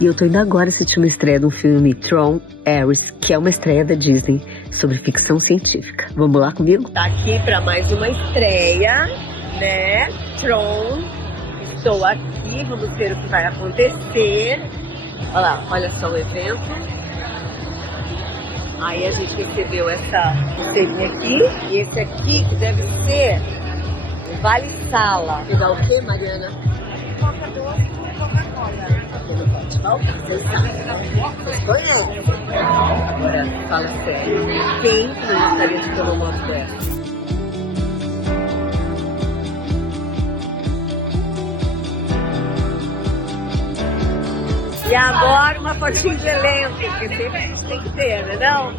E eu tô indo agora assistir uma estreia do filme Tron: Ares, que é uma estreia da Disney sobre ficção científica. Vamos lá comigo? Tá aqui pra mais uma estreia, né? Tron. Estou aqui, vamos ver o que vai acontecer. Olha lá, olha só o evento. Aí a gente recebeu essa estrelinha aqui. E esse aqui que deve ser o Vale Sala. Que dá o quê, Mariana? Coca-Cola e Coca-Cola. Vocês conhecem? Agora, fala sério. Quem não gostaria de tomar uma festa? E agora uma fotinha de elenco, porque tem que ter, né não?